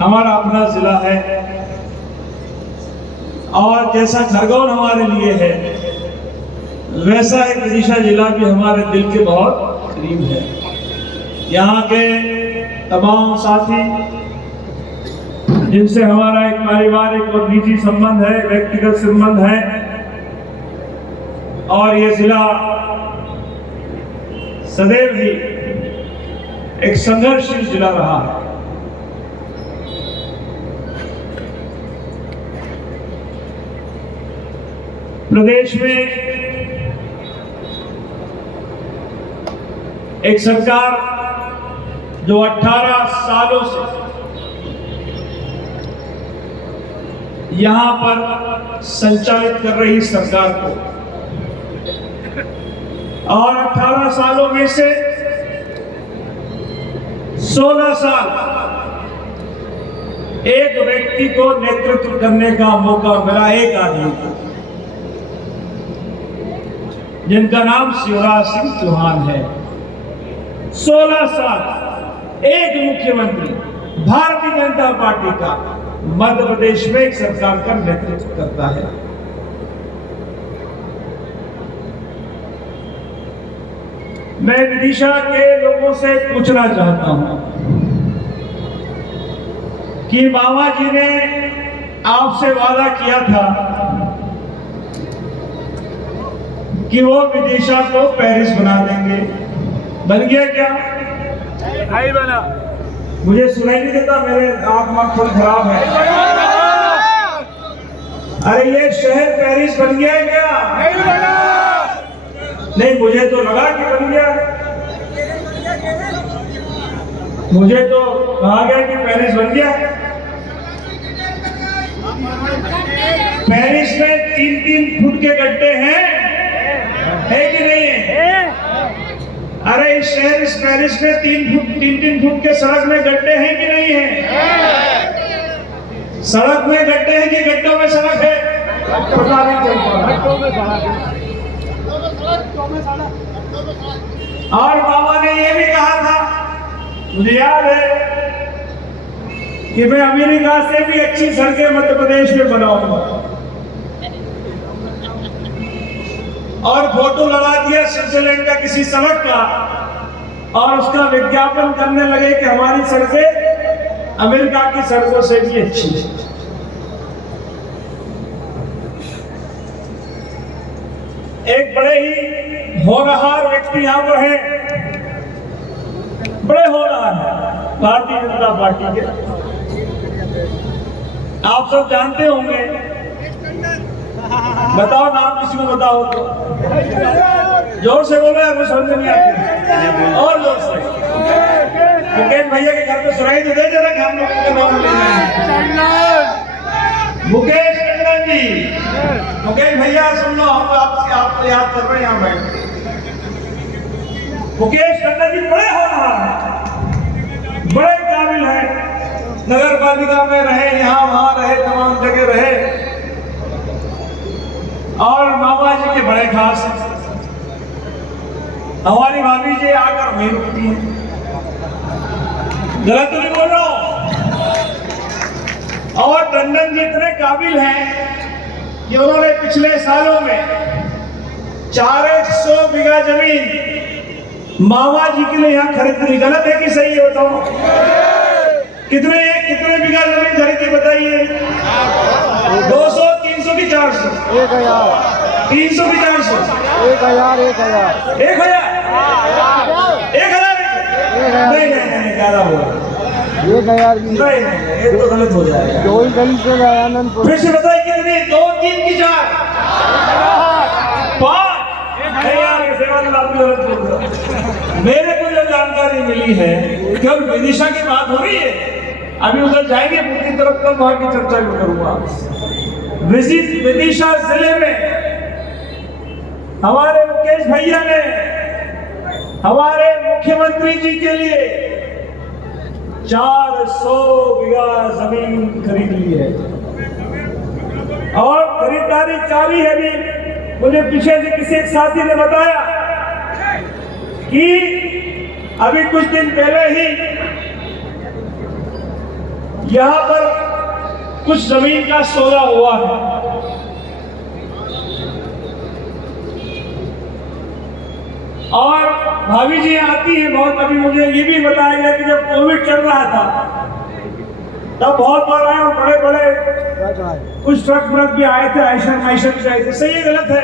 हमारा अपना जिला है और जैसा खरगोन हमारे लिए है वैसा एक विदिशा जिला भी हमारे दिल के बहुत करीब है। यहाँ के तमाम साथी जिनसे हमारा एक पारिवारिक और निजी संबंध है, व्यक्तिगत संबंध है, और ये जिला सदैव ही एक संघर्षशील जिला रहा है। प्रदेश में एक सरकार जो 18 सालों से यहां पर संचालित कर रही सरकार को, और 18 सालों में से 16 साल एक व्यक्ति को नेतृत्व करने का मौका मिला, एक आदमी को, जिनका नाम शिवराज सिंह चौहान है। 16 साल एक मुख्यमंत्री भारतीय जनता पार्टी का मध्य प्रदेश में एक सरकार का नेतृत्व करता है। मैं विदिशा के लोगों से पूछना चाहता हूं कि मामा जी ने आपसे वादा किया था कि वो विदिशा को पेरिस बना देंगे, बन गया क्या? नहीं बना। मुझे सुनाई नहीं देता, मेरे आंख थोड़ी खराब है। अरे ये शहर पेरिस बन गया है क्या? नहीं बना। नहीं, मुझे तो लगा कि बन गया, मुझे तो कहा गया कि पेरिस बन गया। पेरिस में 3-3 फुट के गड्ढे हैं, है कि नहीं है? अरे इस शहर इस पेरिस में 3-3 फुट के सड़क में गड्ढे हैं कि नहीं है? सड़क में गड्ढे हैं कि गड्ढों में सड़क है? पता नहीं चलता। और मामा ने ये भी कहा था, मुझे याद है, कि मैं अमेरिका से भी अच्छी सड़कें मध्य प्रदेश में बनाऊंगा, और फोटो लगा दिया स्विट्जरलैंड का किसी सड़क का, और उसका विज्ञापन करने लगे कि हमारी सड़कें अमेरिका की सड़कों से भी अच्छी है। एक बड़े ही होनहार व्यक्ति यहां पर है, बड़े होनहार है भारतीय जनता पार्टी के, आप सब जानते होंगे। बताओ नाम, किसी को बताओ तो जोर से बोलो, आपको समझ नहीं आती, और जोर से। मुकेश भैया के घर पे सुनाई तो दे जरा कि हम लोग के नाम लेना है। मुकेश टंडन जी, मुकेश भैया सुन लो, हम आपको याद कर रहे हैं यहाँ बैठ के। मुकेश टंडन जी बड़े होनहार हैं, बड़े काबिल हैं, नगर पालिका में रहे, यहाँ वहां रहे, तमाम जगह रहे, और मामा जी के बड़े खास हैं। हमारी भाभी जी आकर नहीं रुकती है, गलत तो नहीं बोल रहा हूं। और टंडन जी इतने काबिल हैं कि उन्होंने पिछले सालों में 400 बीघा जमीन मामा जी के लिए यहाँ खरीदी। गलत है कि सही है बताओ? कितने बीघा जमीन खरीदी बताइए? 200, 300 की 400? 1000। 300 की 400? 1000। 1000? नहीं, ज्यादा हो रहा है। 1000 की नहीं, ये तो गलत हो जाएगा। दो ही गली से आनंदपुर। फिर से बताइए कितनी? 2, 3 की 4? 5? नहीं यार, ये सेवा तो आपकी गलत बोल रहा है। मेरे को जो जानकारी मिली है, केवल विदिशा की बात हो रही है, अभी उधर जाएंगे पूरी तरफ, कल वहां की चर्चा भी करूंगा। विदिशा जिले में हमारे मुकेश भैया ने हमारे मुख्यमंत्री जी के लिए 400 बीघा जमीन खरीद ली है, और खरीदारी जारी है। भी मुझे पीछे से किसी एक साथी ने बताया कि अभी कुछ दिन पहले ही यहाँ पर कुछ जमीन का सौदा हुआ है। और भाभी जी आती है बहुत। अभी मुझे ये भी बताया गया कि जब कोविड चल रहा था तब बहुत बार आए और बड़े बड़े कुछ ट्रक व्रक भी आए थे, आयशन भी आए थे। सही है गलत है?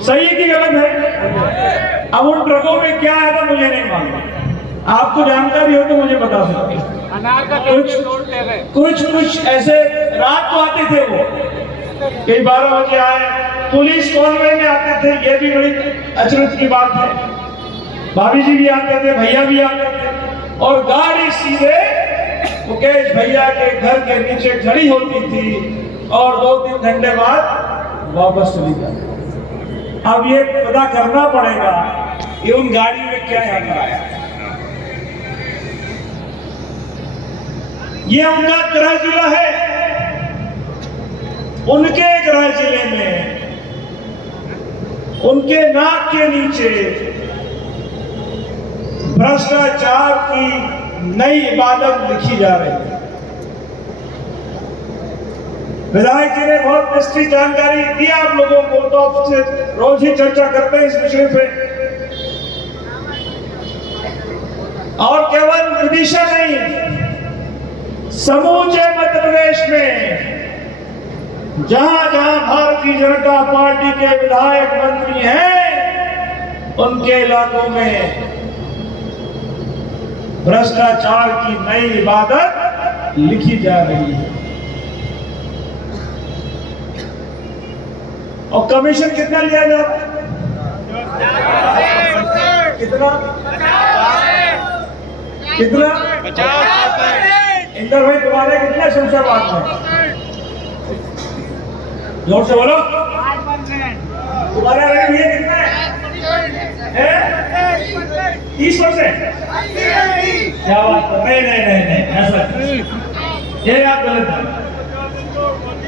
सही है कि गलत है? अब उन ट्रकों में क्या आया था मुझे नहीं मालूम। आपको जानकारी हो तो मुझे बता सकते हैं। कुछ ऐसे रात को आते थे वो, कई 12 बजे आए, पुलिस कॉन्वॉय में आते थे। ये भी बड़ी अचरज की बात है। भाभी जी भी आते थे, भैया भी आते थे और गाड़ी सीधे मुकेश भैया के घर के नीचे खड़ी होती थी और 2-3 घंटे बाद वापस चली जाती। अब ये पता करना पड़ेगा कि उन गाड़ी में क्या यात्रा है। ये उनका गृह जिला है। उनके गृह जिले में उनके नाक के नीचे भ्रष्टाचार की नई इबादत लिखी जा रही है। विधायक जी ने बहुत विस्तृत जानकारी दी आप लोगों को, तो आपसे रोज ही चर्चा करते हैं इस विषय पे। और केवल विदिशा नहीं, समूचे मध्य प्रदेश में जहां जहां भारतीय जनता पार्टी के विधायक मंत्री हैं उनके इलाकों में भ्रष्टाचार की नई इबादत लिखी जा रही है। और कमीशन कितना लिया जा रहा है? कितना? 50%। इंदर भाई तुम्हारे कितने शमशाबाद में? जोर से बोलो। तुम्हारा रेट भैया कितना है? 30%। क्या बात है? नहीं ऐसा ये आप गलत है।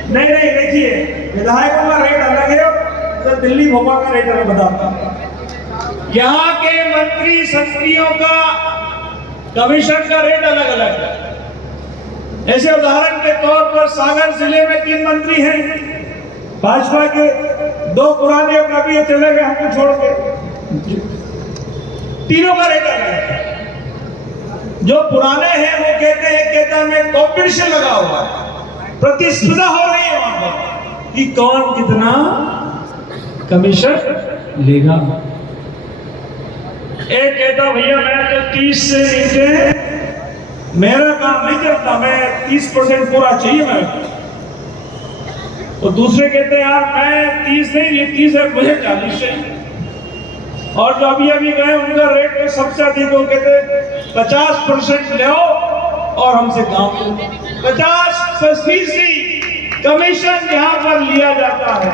नहीं देखिए, विधायकों का रेट अलग है, तो दिल्ली भोपाल का रेट अलग बताता हूं। यहाँ के मंत्री संसदीयों का कमीशन का रेट अलग अलग है। ऐसे उदाहरण के तौर पर सागर जिले में 3 मंत्री हैं भाजपा के, 2 पुराने और अभी चले गए हमको छोड़ के। तीनों का रेट अलग है। जो पुराने हैं वो कहते हैं कहता में कॉम्पिटिशन लगा हुआ है, प्रतिस्पर्धा हो रही है वहां पर कि कौन कितना कमीशन लेगा। एक कहता भैया मैं तो 30 से नीचे मेरा काम नहीं करता, मैं 30% पूरा चाहिए मेरे को। तो दूसरे कहते हैं यार मैं 30 नहीं, ये 30 है, मुझे 40 चाहिए। और जो अभी गए उनका रेट तो सबसे अधिक, वो कहते 50% ले और हमसे काम करो। 50% कमीशन यहाँ पर लिया जाता है।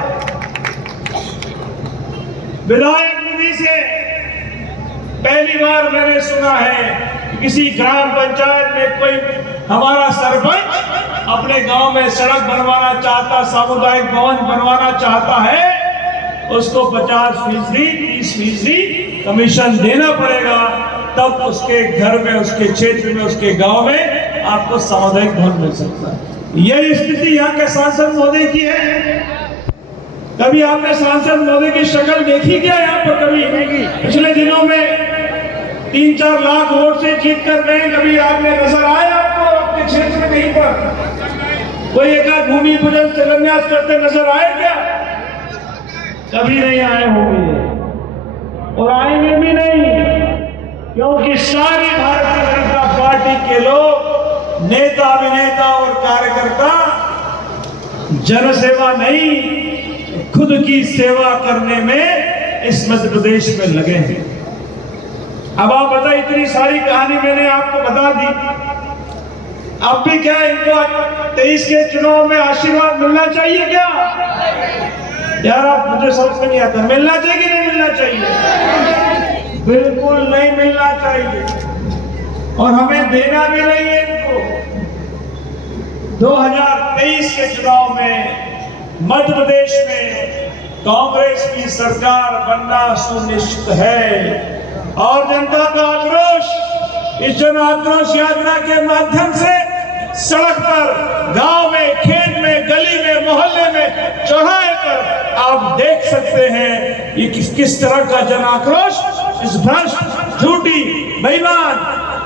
विधायक निधि से पहली बार मैंने सुना है कि किसी ग्राम पंचायत में कोई हमारा सरपंच अपने गांव में सड़क बनवाना चाहता, सामुदायिक भवन बनवाना चाहता है, उसको 50%, 30% कमीशन देना पड़ेगा, तब उसके घर में, उसके क्षेत्र में, उसके गांव में आपको सामुदायिक भवन मिल सकता है। यही स्थिति यहाँ के सांसद महोदय की है। कभी आपने सांसद महोदय की शक्ल देखी क्या यहाँ पर? कभी पिछले दिनों में 3-4 लाख वोट से जीत कर गए, कभी आपने नजर आए आपको आपके क्षेत्र में कहीं पर? कोई एक भूमि पूजन शिलान्यास करते नजर आए क्या? कभी नहीं आए होंगे और आएंगे भी नहीं, क्योंकि सारी भारतीय जनता पार्टी के लोग, नेता, अभिनेता और कार्यकर्ता जनसेवा नहीं, खुद की सेवा करने में इस मध्य प्रदेश में लगे हैं। अब आप बताइए, इतनी सारी कहानी मैंने आपको बता दी, अब भी क्या इनको 23 के चुनाव में आशीर्वाद मिलना चाहिए क्या? यार आप मुझे समझ में नहीं आता, मिलना चाहिए कि नहीं मिलना चाहिए? बिल्कुल नहीं मिलना चाहिए और हमें देना भी नहीं है इनको। 2023 के चुनाव में मध्य प्रदेश में कांग्रेस की सरकार बनना सुनिश्चित है और जनता का आक्रोश इस जन आक्रोश यात्रा के माध्यम से सड़क पर, गांव में, खेत में, गली में, मोहल्ले में, चौराहे पर आप देख सकते हैं ये किस तरह का जन आक्रोश इस भ्रष्ट, झूठी, बेईमान,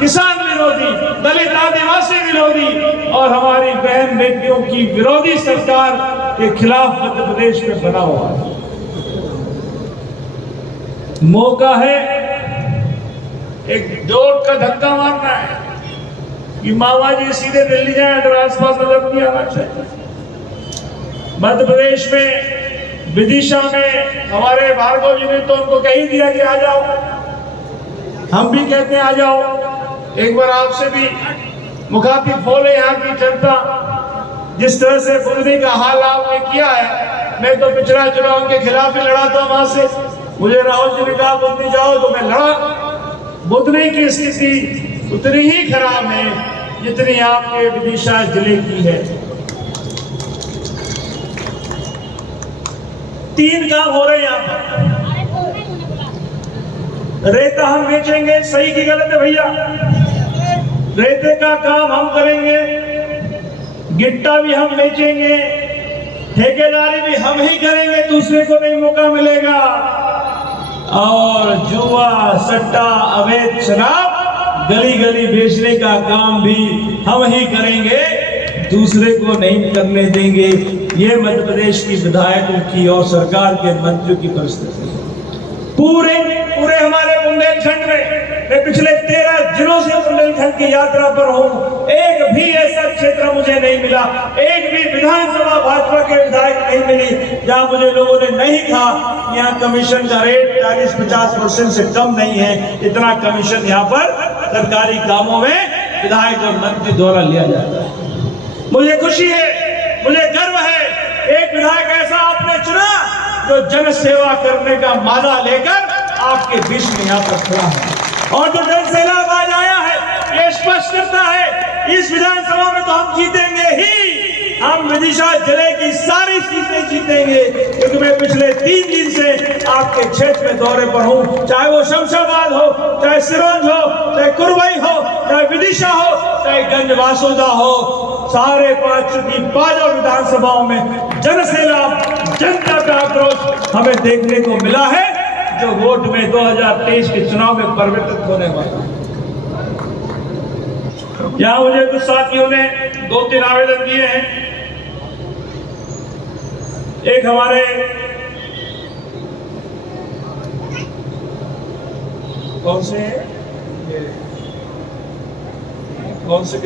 किसान विरोधी, दलित आदिवासी विरोधी और हमारी बहन बेटियों की विरोधी सरकार के खिलाफ मध्य प्रदेश में बना हुआ है। मौका है एक जोर का धक्का मारना है कि मामा जी सीधे दिल्ली जाए, अगर आसपास नजर नहीं आना चाहिए। मध्य प्रदेश में विदिशा में हमारे भार्गव जी ने तो उनको कह ही दिया कि आ जाओ, हम भी कहते हैं आ जाओ। एक बार आपसे भी मुखातिब बोले, यहाँ की जनता जिस तरह से बुधनी का हाल आपने किया है, मैं तो पिछड़ा चुनाव के खिलाफ ही लड़ा था वहां से। मुझे राहुल जी ने कहा बुधनी जाओ तो मैं लड़ा। बुधनी की स्थिति उतनी ही खराब है जितनी आपके विदिशा जिले की है। 3 काम हो रहे हैं यहाँ पर। रेता हम बेचेंगे, सही की गलत है भैया? रेते का काम हम करेंगे, गिट्टा भी हम बेचेंगे, ठेकेदारी भी हम ही करेंगे, दूसरे को नहीं मौका मिलेगा। और जुआ, सट्टा, अवैध शराब गली गली बेचने का काम भी हम ही करेंगे, दूसरे को नहीं करने देंगे। ये मध्य प्रदेश की विधायकों की और सरकार के मंत्रियों की परिस्थिति है। पूरे हमारे बुंदेलखंड में मैं पिछले 13 दिनों से बुंदेलखंड की यात्रा पर हूँ, एक भी ऐसा क्षेत्र मुझे नहीं मिला, एक भी विधानसभा भाजपा के विधायक नहीं मिली जहां मुझे लोगों ने नहीं कहा यहाँ कमीशन का रेट 40-50% से कम नहीं है। इतना कमीशन यहाँ पर सरकारी कामों में विधायक और मंत्री द्वारा लिया जाता है। मुझे खुशी है, मुझे गर्व है, एक विधायक ऐसा आपने चुना जो जन सेवा करने का माला लेकर आपके बीच में यहाँ पर खड़ा है। और जो जन सैलाब आज आया है ये स्पष्ट करता है इस विधानसभा में तो हम जीतेंगे ही, हम विदिशा जिले की सारी सीटें जीतेंगे। क्योंकि मैं पिछले 3 दिन से आपके क्षेत्र में दौरे पर हूँ, चाहे वो शमशाबाद हो, चाहे सिरोंज हो, चाहे कुरवई हो, चाहे विदिशा हो, चाहे गंजवासुदा हो, सारे 5 विधानसभाओं में जन सैलाब, जनता का आक्रोश हमें देखने को मिला है, जो वोट में 2023 के चुनाव में परिवर्तित होने वाला है। यहाँ मुझे कुछ साथियों ने 2-3 आवेदन दिए हैं। एक हमारे कौन से